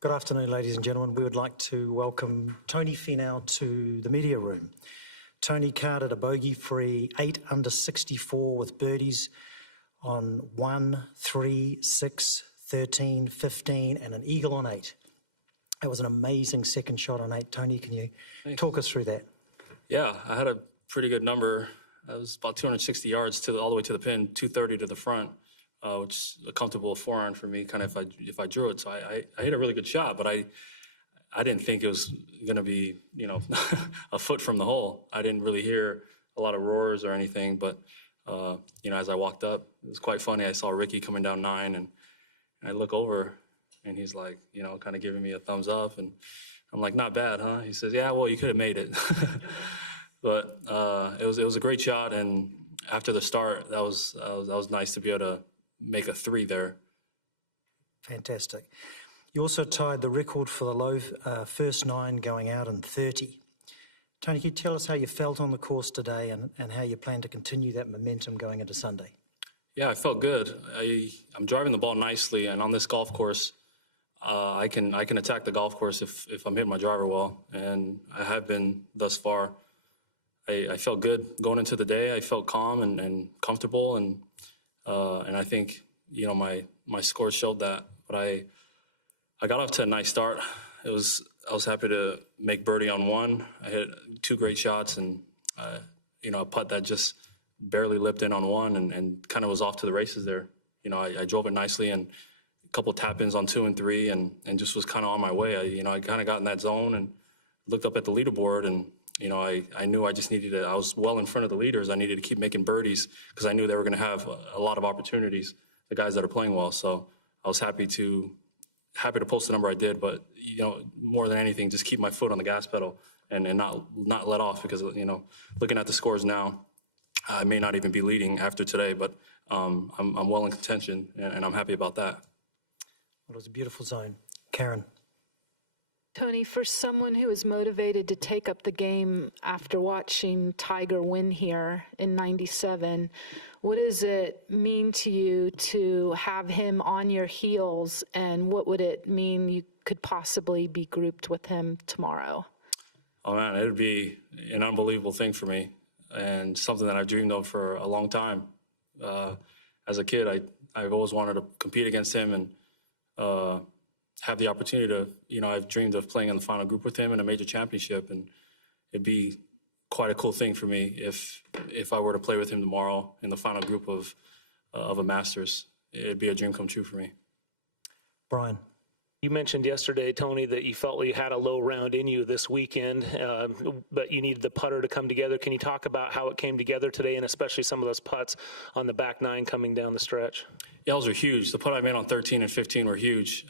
Good afternoon, ladies and gentlemen. We would like to welcome Tony Finau to the media room. Tony carded a bogey-free 8 under 64 with birdies on 1, 3, 6, 13, 15 and an eagle on 8. It was an amazing second shot on 8. Tony, can you talk us through that? Yeah, I had a pretty good number. It was about 260 yards all the way to the pin, 230 to the front. Which is a comfortable 4-iron for me, kind of if I drew it. So I hit a really good shot, but I didn't think it was going to be, a foot from the hole. I didn't really hear a lot of roars or anything, but, as I walked up, it was quite funny. I saw Ricky coming down 9, and I look over, and he's like, kind of giving me a thumbs up, and I'm like, not bad, huh? He says, yeah, well, you could have made it. But it was a great shot, and after the start, that was nice to be able to make a 3 there. Fantastic. You also tied the record for the low first 9 going out in 30. Tony, can you tell us how you felt on the course today and how you plan to continue that momentum going into Sunday? Yeah, I felt good. I'm driving the ball nicely, and on this golf course, I can attack the golf course if I'm hitting my driver well, and I have been thus far. I felt good going into the day. I felt calm and comfortable, and I think my score showed that. But I got off to a nice start. I was happy to make birdie on 1. I hit 2 great shots, and a putt that just barely lipped in on 1, and kind of was off to the races there. I drove it nicely, and a couple tap-ins on 2 and 3, and just was kind of on my way. I kind of got in that zone and looked up at the leaderboard, and I knew I just needed to. I was well in front of the leaders. I needed to keep making birdies because I knew they were going to have a lot of opportunities, the guys that are playing well. So I was happy to post the number I did, but more than anything, just keep my foot on the gas pedal and not let off, because looking at the scores now, I may not even be leading after today, but I'm well in contention, and I'm happy about that. Well, it was a beautiful zone. Karen. Tony, for someone who is motivated to take up the game after watching Tiger win here in '97, what does it mean to you to have him on your heels, and what would it mean you could possibly be grouped with him tomorrow? Oh, man, it would be an unbelievable thing for me, and something that I've dreamed of for a long time. As a kid, I've always wanted to compete against him and have the opportunity to, I've dreamed of playing in the final group with him in a major championship, and it'd be quite a cool thing for me if I were to play with him tomorrow in the final group of a Masters. It'd be a dream come true for me. Brian. You mentioned yesterday, Tony, that you felt you had a low round in you this weekend, but you needed the putter to come together. Can you talk about how it came together today, and especially some of those putts on the back 9 coming down the stretch? Yeah, those are huge. The putt I made on 13 and 15 were huge.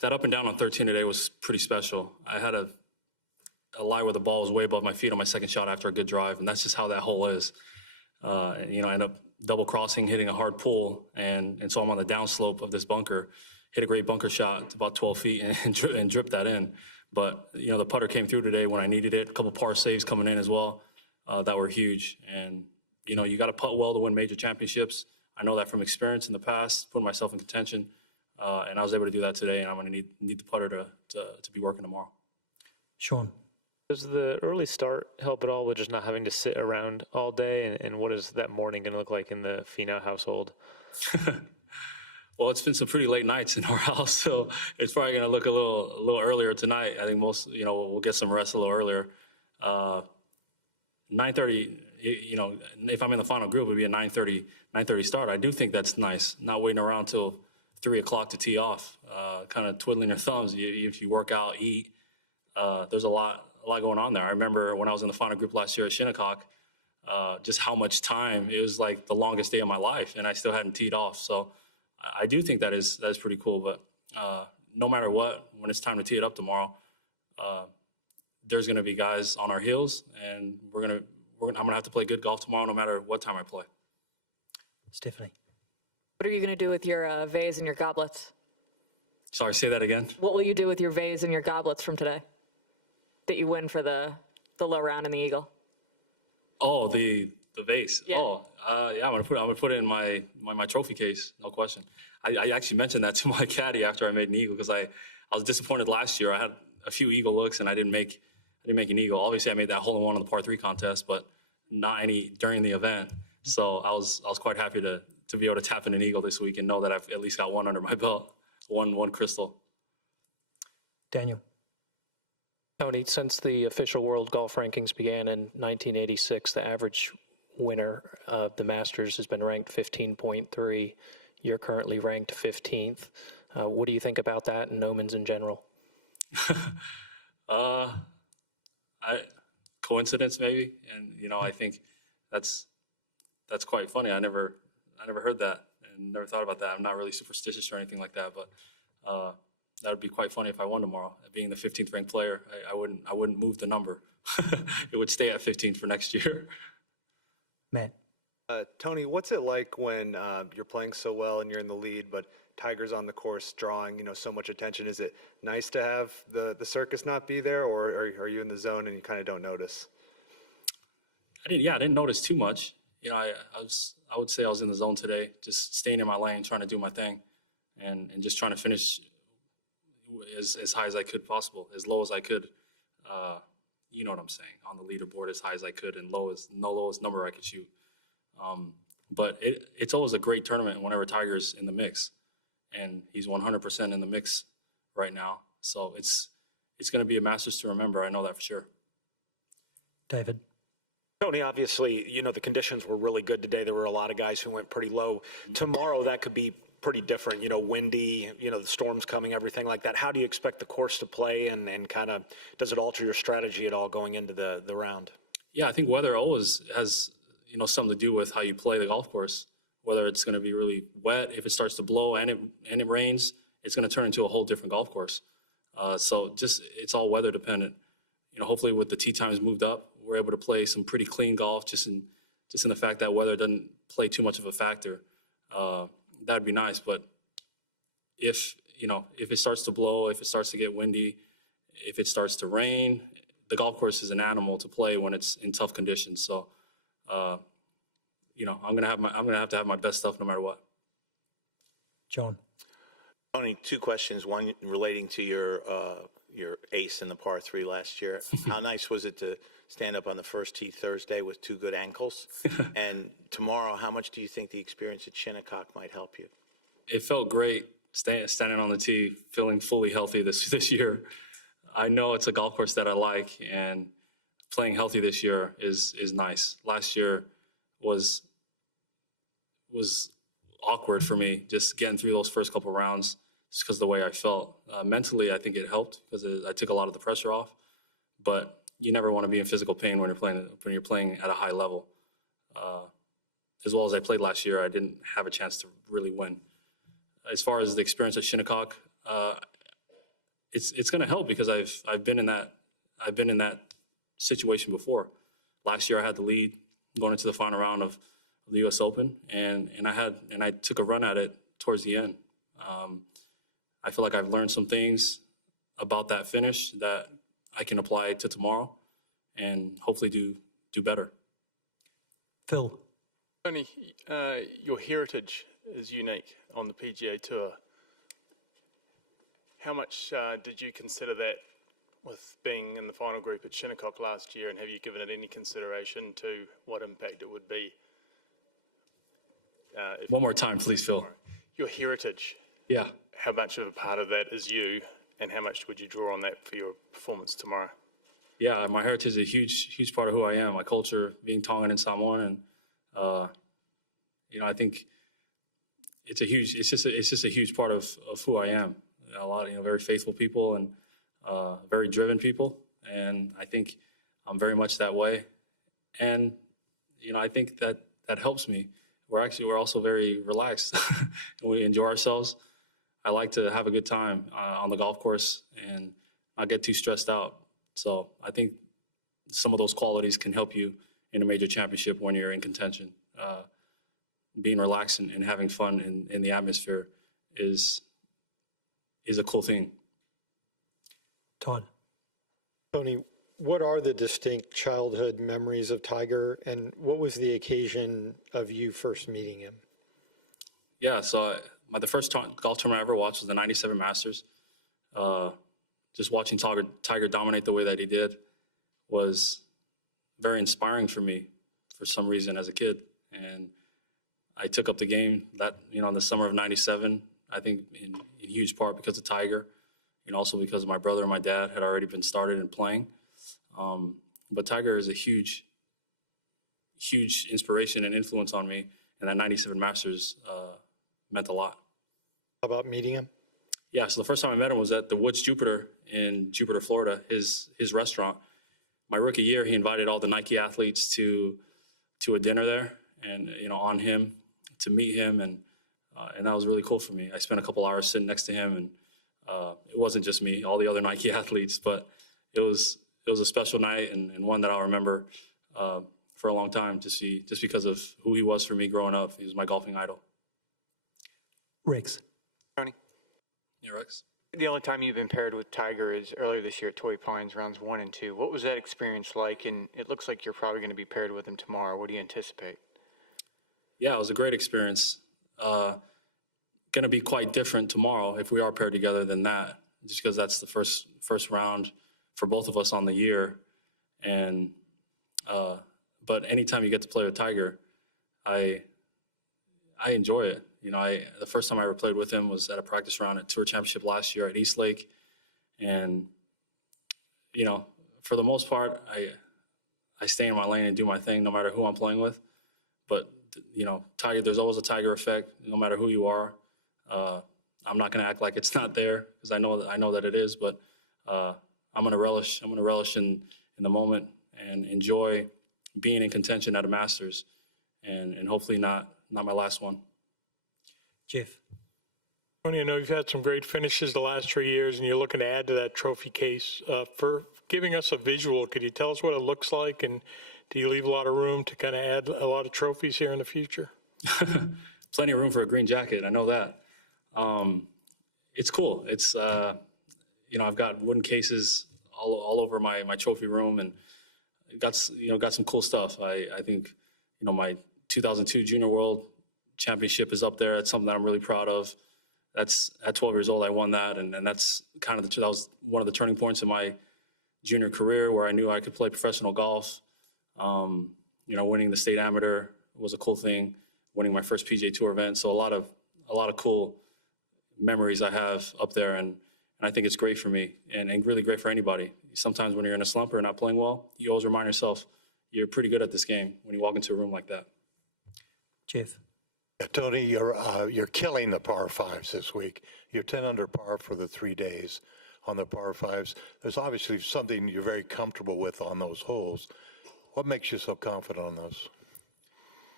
That up and down on 13 today was pretty special. I had a lie where the ball was way above my feet on my second shot after a good drive, and that's just how that hole is. I end up double crossing, hitting a hard pull, and so I'm on the downslope of this bunker, hit a great bunker shot to about 12 feet and dripped that in. But, the putter came through today when I needed it. A couple par saves coming in as well that were huge. And, you got to putt well to win major championships. I know that from experience in the past, putting myself in contention. And I was able to do that today, and I'm going to need the putter to be working tomorrow. Sean. Does the early start help at all with just not having to sit around all day? And what is that morning going to look like in the Finau household? Well, it's been some pretty late nights in our house, so it's probably going to look a little earlier tonight. I think we'll get some rest a little earlier. 9:30, if I'm in the final group, it would be a 9:30 start. I do think that's nice, not waiting around till 3 o'clock to tee off, kind of twiddling your thumbs. If you work out, eat, there's a lot going on there. I remember when I was in the final group last year at Shinnecock, just how much time. It was like the longest day of my life, and I still hadn't teed off. So I do think that is pretty cool. But no matter what, when it's time to tee it up tomorrow, there's going to be guys on our heels, and I'm going to have to play good golf tomorrow no matter what time I play. Stephanie. What are you going to do with your vase and your goblets? Sorry, say that again. What will you do with your vase and your goblets from today that you win for the low round and the eagle? Oh, the vase. Yeah. Oh, yeah. I'm gonna put it in my trophy case. No question. I actually mentioned that to my caddy after I made an eagle because I was disappointed last year. I had a few eagle looks and I didn't make an eagle. Obviously, I made that hole in one on the par 3 contest, but not any during the event. So I was quite happy to be able to tap in an eagle this week and know that I've at least got one under my belt, one crystal. Daniel. Tony, since the official world golf rankings began in 1986, the average winner of the Masters has been ranked 15.3. You're currently ranked 15th. What do you think about that and Nomans in general? Coincidence maybe, and I think that's quite funny. I never heard that and never thought about that. I'm not really superstitious or anything like that, but that would be quite funny if I won tomorrow. Being the 15th ranked player, I wouldn't move the number. It would stay at 15 for next year. Matt. Tony, what's it like when you're playing so well and you're in the lead, but Tiger's on the course drawing, so much attention? Is it nice to have the circus not be there, or are you in the zone and you kind of don't notice? I didn't notice too much. I would say I was in the zone today, just staying in my lane, trying to do my thing, and just trying to finish as high as I could possible, as low as I could. You know what I'm saying? On the leaderboard, as high as I could, and lowest number I could shoot. But it's always a great tournament whenever Tiger's in the mix, and he's 100% in the mix right now. So it's going to be a Masters to remember. I know that for sure. David. Tony, obviously, the conditions were really good today. There were a lot of guys who went pretty low. Tomorrow, that could be pretty different, windy, the storms coming, everything like that. How do you expect the course to play, and kind of, does it alter your strategy at all going into the round? Yeah, I think weather always has, something to do with how you play the golf course. Whether it's going to be really wet, if it starts to blow and it rains, it's going to turn into a whole different golf course. So it's all weather dependent. Hopefully with the tee times moved up, we're able to play some pretty clean golf just in the fact that weather doesn't play too much of a factor. That'd be nice. But if it starts to blow, if it starts to get windy, if it starts to rain, the golf course is an animal to play when it's in tough conditions. So, I'm gonna have to have my best stuff no matter what. John. Tony, two questions. One relating to your ace in the par 3 last year. How nice was it to stand up on the first tee Thursday with 2 good ankles? And tomorrow, how much do you think the experience at Shinnecock might help you? It felt great standing on the tee, feeling fully healthy this year. I know it's a golf course that I like, and playing healthy this year is nice. Last year was awkward for me, just getting through those first couple rounds, just because of the way I felt. Mentally, I think it helped because I took a lot of the pressure off. But you never want to be in physical pain when you're playing at a high level. As well as I played last year, I didn't have a chance to really win. As far as the experience at Shinnecock, it's going to help because I've been in that situation before. Last year, I had the lead going into the final round of the U.S. Open, and I took a run at it towards the end. I feel like I've learned some things about that finish that I can apply to tomorrow, and hopefully do better. Phil. Tony, your heritage is unique on the PGA Tour. How much did you consider that with being in the final group at Shinnecock last year, and have you given it any consideration to what impact it would be? One more time, please, Phil. Your heritage. Yeah. How much of a part of that is you, and how much would you draw on that for your performance tomorrow? Yeah, my heritage is a huge part of who I am. My culture, being Tongan and Samoan, and I think it's just a huge part of who I am. A lot of very faithful people and very driven people, and I think I'm very much that way. And I think that helps me. We're also very relaxed and we enjoy ourselves. I like to have a good time on the golf course and not get too stressed out. So I think some of those qualities can help you in a major championship when you're in contention. Being relaxed and having fun in the atmosphere is a cool thing. Todd. Tony, what are the distinct childhood memories of Tiger, and what was the occasion of you first meeting him? Yeah, so the first golf tournament I ever watched was the '97 Masters. Just watching Tiger dominate the way that he did was very inspiring for me for some reason as a kid. And I took up the game that, in the summer of '97, I think in huge part because of Tiger, and also because my brother and my dad had already been started and playing. But Tiger is a huge inspiration and influence on me, and that '97 Masters meant a lot. How about meeting him? Yeah, so the first time I met him was at the Woods Jupiter in Jupiter, Florida, his restaurant. My rookie year, he invited all the Nike athletes to a dinner there, and on him to meet him, and that was really cool for me. I spent a couple hours sitting next to him, and it wasn't just me, all the other Nike athletes, but it was a special night and one that I'll remember for a long time just because of who he was for me growing up. He was my golfing idol. Rex. Tony, Yeah, Rex. the only time you've been paired with Tiger is earlier this year at Torrey Pines, rounds 1 and 2. What was that experience like? And it looks like you're probably going to be paired with him tomorrow. What do you anticipate? Yeah, it was a great experience. Going to be quite different tomorrow if we are paired together than that, just because that's the first round for both of us on the year. And but anytime you get to play with Tiger, I enjoy it. The first time I ever played with him was at a practice round at Tour Championship last year at East Lake, and for the most part, I stay in my lane and do my thing no matter who I'm playing with. But Tiger, there's always a Tiger effect, no matter who you are. I'm not going to act like it's not there because I know that it is. But I'm going to relish in the moment and enjoy being in contention at a Masters, and hopefully not my last one. Jeff. Tony, I know you've had some great finishes the last 3 years, and you're looking to add to that trophy case. For giving us a visual, could you tell us what it looks like, and do you leave a lot of room to kind of add a lot of trophies here in the future? Plenty of room for a green jacket. I know that. It's cool. It's I've got wooden cases all over my trophy room, and got some cool stuff. I think my 2002 Junior World Championship is up there. That's something that I'm really proud of. That's at 12 years old I won that, and that's kind of that was one of the turning points in my junior career where I knew I could play professional golf. Winning the state amateur was a cool thing. Winning my first PGA Tour event, so a lot of cool memories I have up there, and I think it's great for me and really great for anybody. Sometimes when you're in a slump or not playing well, you always remind yourself you're pretty good at this game when you walk into a room like that. Jeff. Yeah, Tony, you're killing the par fives this week. You're 10 under par for the 3 days on the par fives. There's obviously something you're very comfortable with on those holes. What makes you so confident on those?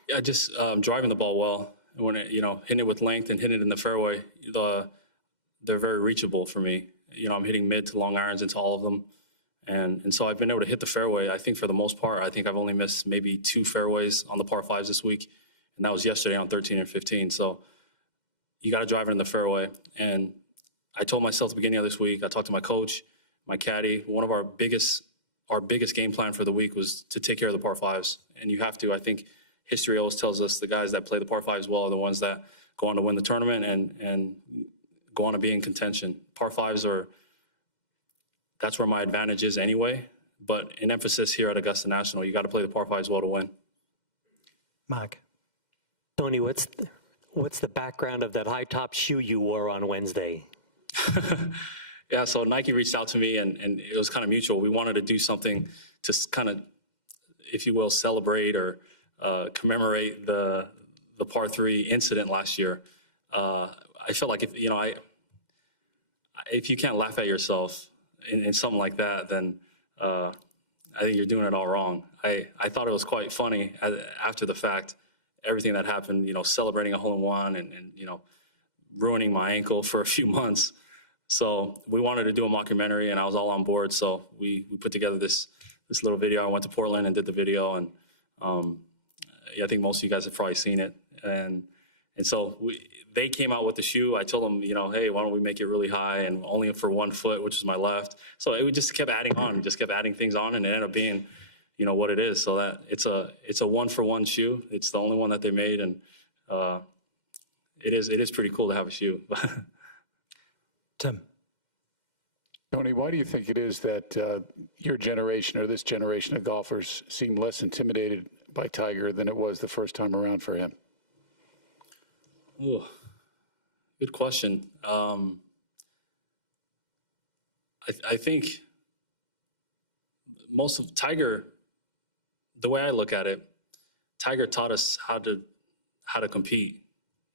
Yeah, just driving the ball well. When hitting it with length and hitting it in the fairway, they're very reachable for me. I'm hitting mid to long irons into all of them, and so I've been able to hit the fairway. I think for the most part, I think I've only missed maybe 2 fairways on the par fives this week, and that was yesterday on 13 and 15. So you got to drive it in the fairway. And I told myself at the beginning of this week, I talked to my coach, my caddy, one of our biggest game plan for the week was to take care of the par fives, and you have to. I think history always tells us the guys that play the par fives well are the ones that go on to win the tournament and go on to be in contention. Par fives that's where my advantage is anyway, but an emphasis here at Augusta National, you got to play the par fives well to win. Mark. Tony, what's the background of that high top shoe you wore on Wednesday? Yeah, so Nike reached out to me and it was kind of mutual. We wanted to do something to kind of, if you will, celebrate or commemorate the par 3 incident last year. I felt like if you can't laugh at yourself in something like that, then I think you're doing it all wrong. I thought it was quite funny after the fact, everything that happened, celebrating a hole-in-one and ruining my ankle for a few months. So we wanted to do a mockumentary, and I was all on board. So we put together this little video. I went to Portland and did the video, and I think most of you guys have probably seen it. And so they came out with the shoe. I told them, hey, why don't we make it really high and only for 1 foot, which is my left. So it just kept adding on, just kept adding things on, and it ended up being, what it is. So that it's a 1-for-1 shoe. It's the only one that they made, and it is pretty cool to have a shoe. Tim. Tony, why do you think it is that your generation or this generation of golfers seem less intimidated by Tiger than it was the first time around for him? Ooh, good question. I think most of Tiger, the way I look at it, Tiger taught us how to compete,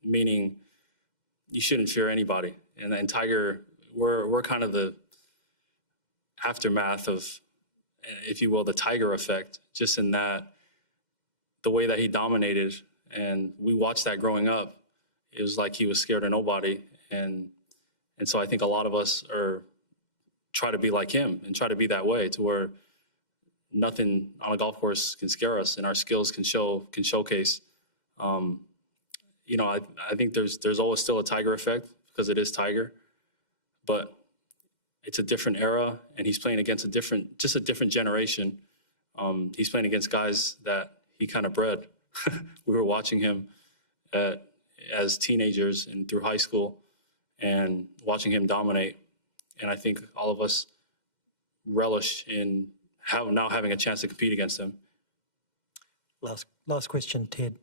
meaning you shouldn't fear anybody. And Tiger, we're kind of the aftermath of, if you will, the Tiger effect, just in that the way that he dominated, and we watched that growing up. It was like he was scared of nobody, and so I think a lot of us try to be like him and try to be that way, to where nothing on a golf course can scare us, and our skills can showcase. You know, I think there's always still a Tiger effect because it is Tiger, but it's a different era, and he's playing against a different generation. He's playing against guys that he kind of bred. We were watching him as teenagers and through high school, and watching him dominate. And I think all of us relish in now having a chance to compete against him. Last question, Ted.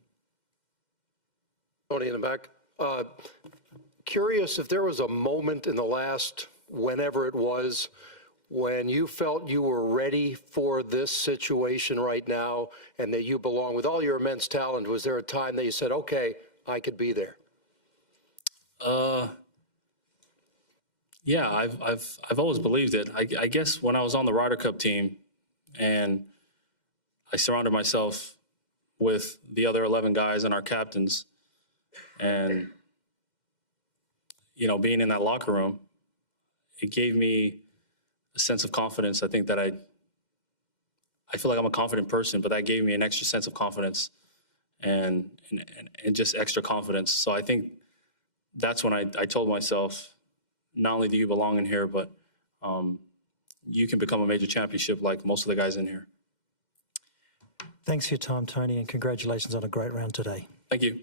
Tony in the back. Curious if there was a moment in the last, whenever it was, when you felt you were ready for this situation right now and that you belong with all your immense talent. Was there a time that you said, okay, I could be there? Yeah, I've always believed it. I guess when I was on the Ryder Cup team and I surrounded myself with the other 11 guys and our captains, and, you know, being in that locker room, it gave me a sense of confidence. I think that I feel like I'm a confident person, but that gave me an extra sense of confidence and just extra confidence. So I think that's when I told myself, not only do you belong in here, but you can become a major championship like most of the guys in here. Thanks for your time, Tony, and congratulations on a great round today. Thank you.